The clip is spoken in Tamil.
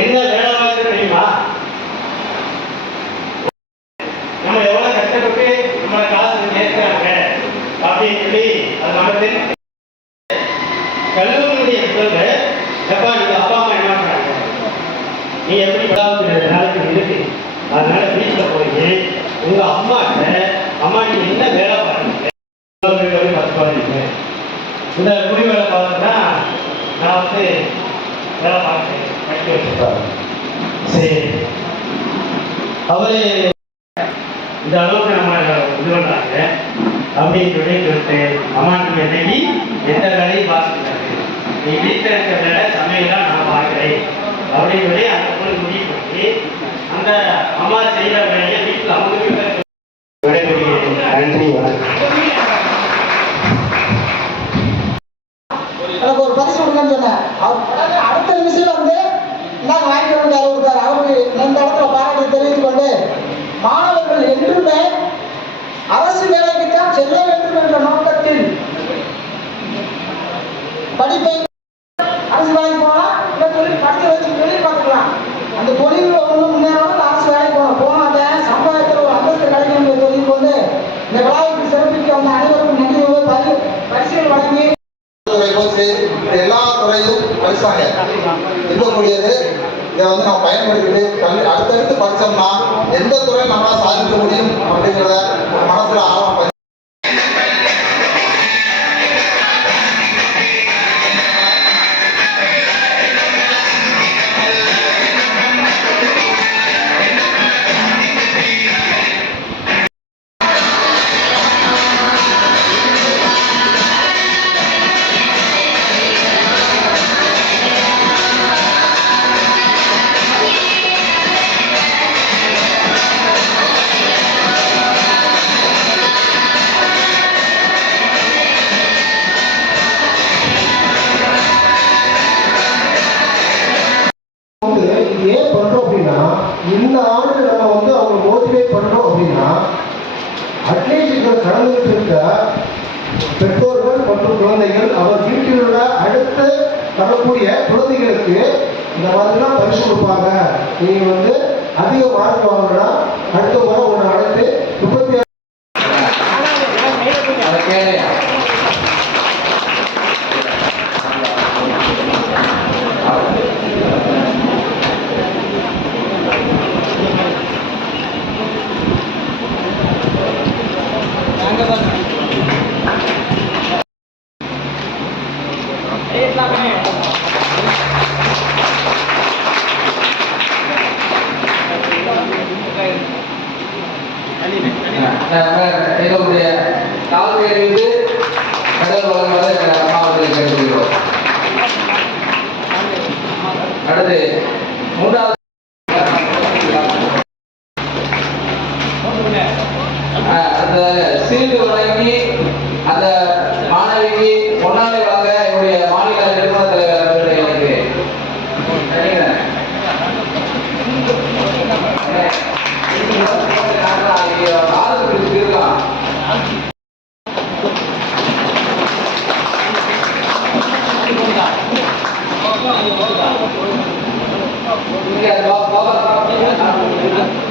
என்ன வேலை தெரியுமா நம்ம எவ்வளவு கஷ்டப்பட்டு நம்ம காசு கேட்கிறாங்க அப்படின்னு சொல்லி அது நம்ம தெரியும் கல்லூரியுடைய முதல்வர் எப்பா நீங்க அப்பா அம்மா என்ன பண்றாங்க? நீ எப்படி நாளைக்கு இருக்கு? அதனால வீட்டுல போய் உங்க அம்மாட்ட அம்மா நீங்க என்ன வேலை பாருங்க பத்து பாருங்க இந்த குடி வேலை பார்த்தோம்னா நான் வந்து வேலை பார்த்தேன் படிக்க சரி அவரு இந்த அளவுக்கு நம்ம இது பண்ணாங்க அப்படின்னு சொல்லி சொல்லிட்டு அம்மா என்னைக்கு எந்த வேலையும் நீ வீட்டில் இருக்கிற வேலை சமையலாம் நான் பார்க்கிறேன் அப்படின்னு சொல்லி அந்த பொண்ணு முடிவு பண்ணி அந்த அம்மா செய்யற வேலையை வீட்டில் அவங்க நன்றி எனக்கு ஒரு பரிசு கொடுங்கன்னு சொன்னேன் அவர் அடுத்த நிமிஷம் வந்து இந்தாங்க வாங்கிக்கணும் அவர் கொடுத்தாரு அவருக்கு இந்த இடத்துல பாராட்டு தெரிவித்துக் கொண்டு மாணவர்கள் என்றுமே அரசு வேலைக்குத்தான் செல்ல வேண்டும் என்ற நோக்கத்தில் படிப்பை இருக்கக்கூடியது இதை வந்து நம்ம பயன்படுத்திட்டு கல்வி அடுத்தடுத்து படித்தோம்னா எந்த துறை நம்மளால சாதிக்க முடியும் அப்படிங்கிறத மனசில் இங்க இருக்க பெற்றோர்கள் மற்றும் குழந்தைகள் அவர் வீட்டில் உள்ள அடுத்து வரக்கூடிய குழந்தைகளுக்கு இந்த மாதிரிலாம் பரிசு கொடுப்பாங்க. நீங்க வந்து அதிக மார்க் வாங்கினா எங்களுடைய காவல்துறை அறிவித்து கடல் வழங்குவதை மாவட்டத்தில் கேட்டுக்கொள்கிறோம் அடுத்து மூன்றாவது ஆஹ் அடுத்ததாக சீட்டு வழங்கி 应该老老板，你的。